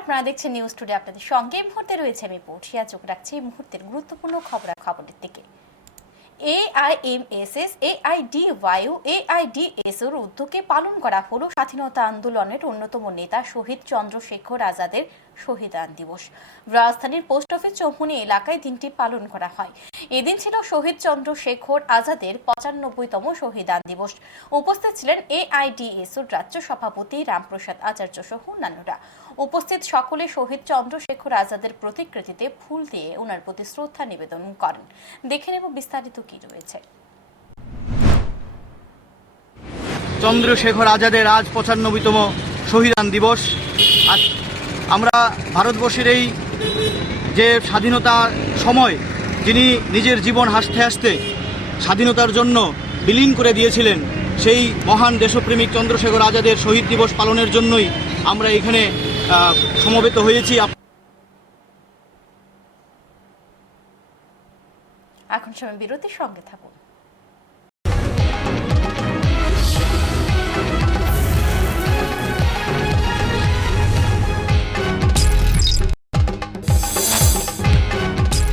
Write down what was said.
আপনারা দেখছেন news today আপনাদের সঙ্গে মুহূর্তে রয়েছে আমি পৌঁছিয়া চোখ রাখছি এই মুহূর্তের গুরুত্বপূর্ণ খবরাখবরের দিকে। এআইএমএসএস এআইডিওয়াইউ এআইডিএসওর উদ্যোগে পালন করা হল স্বাধীনতা আন্দোলনের অন্যতম নেতা শহীদ চন্দ্রশেখর আজাদের শহীদান দিবস। রাজধানীর পোস্ট অফিস চৌমুনি এলাকায় দিনটি পালন করা হয়। এদিন ছিল শহীদ চন্দ্রশেখর আজাদের পঁচানব্বইতম শহীদান দিবস। উপস্থিত ছিলেন এআইডিএসওর রাজ্য সভাপতি রামপ্রসাদ আচার্য সহ অন্যান্যরা। উপস্থিত সকলে শহীদ চন্দ্রশেখর আজাদের প্রতিকৃতিতে ফুল দিয়ে ওনার প্রতি শ্রদ্ধা নিবেদন করেন। দেখে নেব বিস্তারিত কি রয়েছে। চন্দ্রশেখর আজাদের আজ পঁচানব্বইতম শহীদান দিবস। আজ আমরা ভারতবর্ষের এই যে স্বাধীনতার সময়, যিনি নিজের জীবন হাসতে হাসতে স্বাধীনতার জন্য বিলীন করে দিয়েছিলেন, সেই মহান দেশপ্রেমিক চন্দ্রশেখর আজাদের শহীদ দিবস পালনের জন্যই আমরা এখানে সমবেত হয়েছি। এখন সময় বিরতির সঙ্গে থাকুন।